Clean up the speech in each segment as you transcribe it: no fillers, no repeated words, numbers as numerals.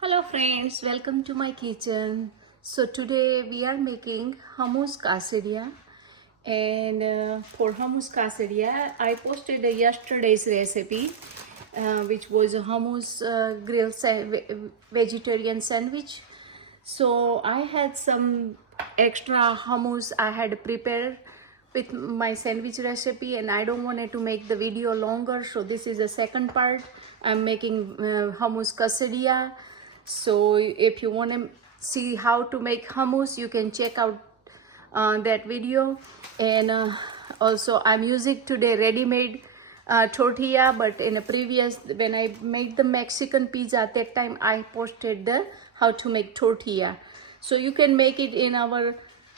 Hello friends, welcome to my kitchen. So today we are making hummus caseria, and for hummus caseria I posted yesterday's recipe, which was a hummus vegetarian sandwich. So I had some extra hummus I had prepared with my sandwich recipe, and I don't want to make the video longer, so this is the second part. I'm making hummus quesadilla. So if you want to see how to make hummus, you can check out that video. And also I'm using today ready-made tortilla, but in a previous, when I made the Mexican pizza, at that time I posted the how to make tortilla. So you can make it in our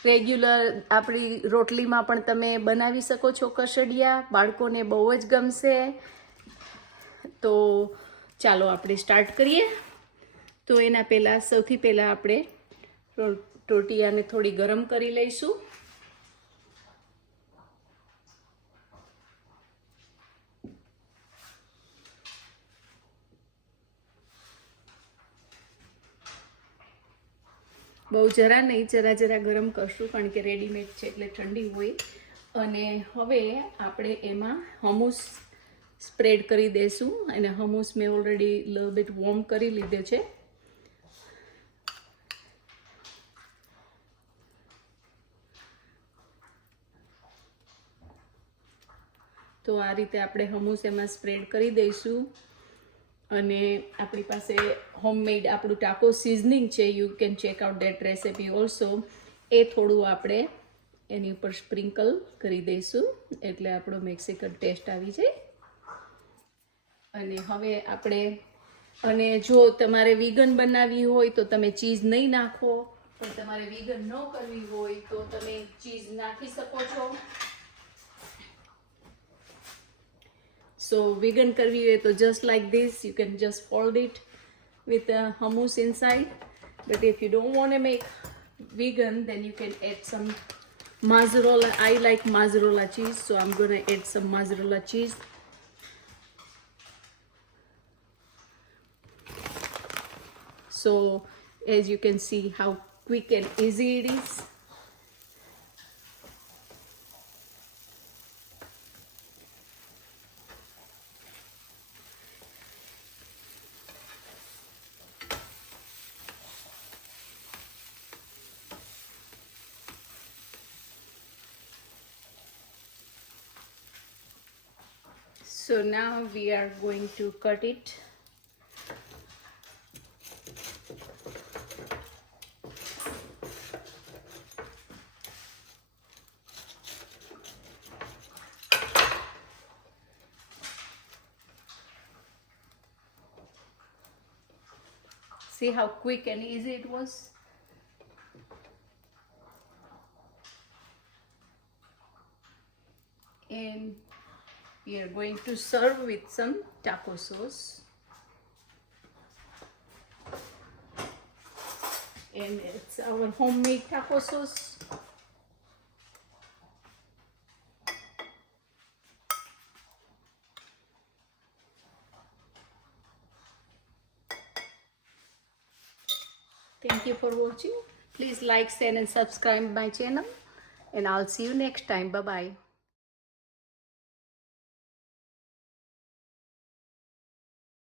regular આપણી રોટલીમાં પણ તમે બનાવી શકો છો કસડિયા. બાળકોને બહુ જ ગમશે. તો ચાલો આપણે સ્ટાર્ટ કરીએ. તો એના પહેલાં સૌથી પહેલાં આપણે ટોટિયાને થોડી ગરમ કરી લઈશું. બહુ જરા નહીં, જરા જરા ગરમ કરશું, કારણ કે રેડીમેડ છે એટલે ઠંડી હોય. અને હવે આપણે એમાં હમૂસ સ્પ્રેડ કરી દઈશું. અને હમૂસ મેં ઓલરેડી લિટલ બિટ વોર્મ કરી લીધો છે. તો આ રીતે આપણે હમૂસ એમાં સ્પ્રેડ કરી દઈશું. અને આપણી પાસે હોમમેડ આપણું ટાકો સિઝનિંગ છે, you can check out that recipe also. એ થોડું આપણે એની ઉપર સ્પ્રિંકલ કરી દઈશું, એટલે આપણો મેક્સિકન ટેસ્ટ આવી જાય. અને હવે આપણે, અને જો તમારે વીગન બનાવવી હોય તો તમે ચીઝ નહીં નાખો, પણ તમારે વીગન ન કરવી હોય તો તમે ચીઝ નાખી શકો છો. So vegan karvi hai to just like this, you can just fold it with hummus inside. But if you don't want to make vegan, then you can add some mozzarella. I like mozzarella cheese, so I'm going to add some mozzarella cheese. So as you can see how quick and easy it is. So now we are going to cut it. See how quick and easy it was? And we are going to serve with some taco sauce. And it's our homemade taco sauce. Thank you for watching. Please like, share and subscribe my channel. And I'll see you next time. Bye-bye.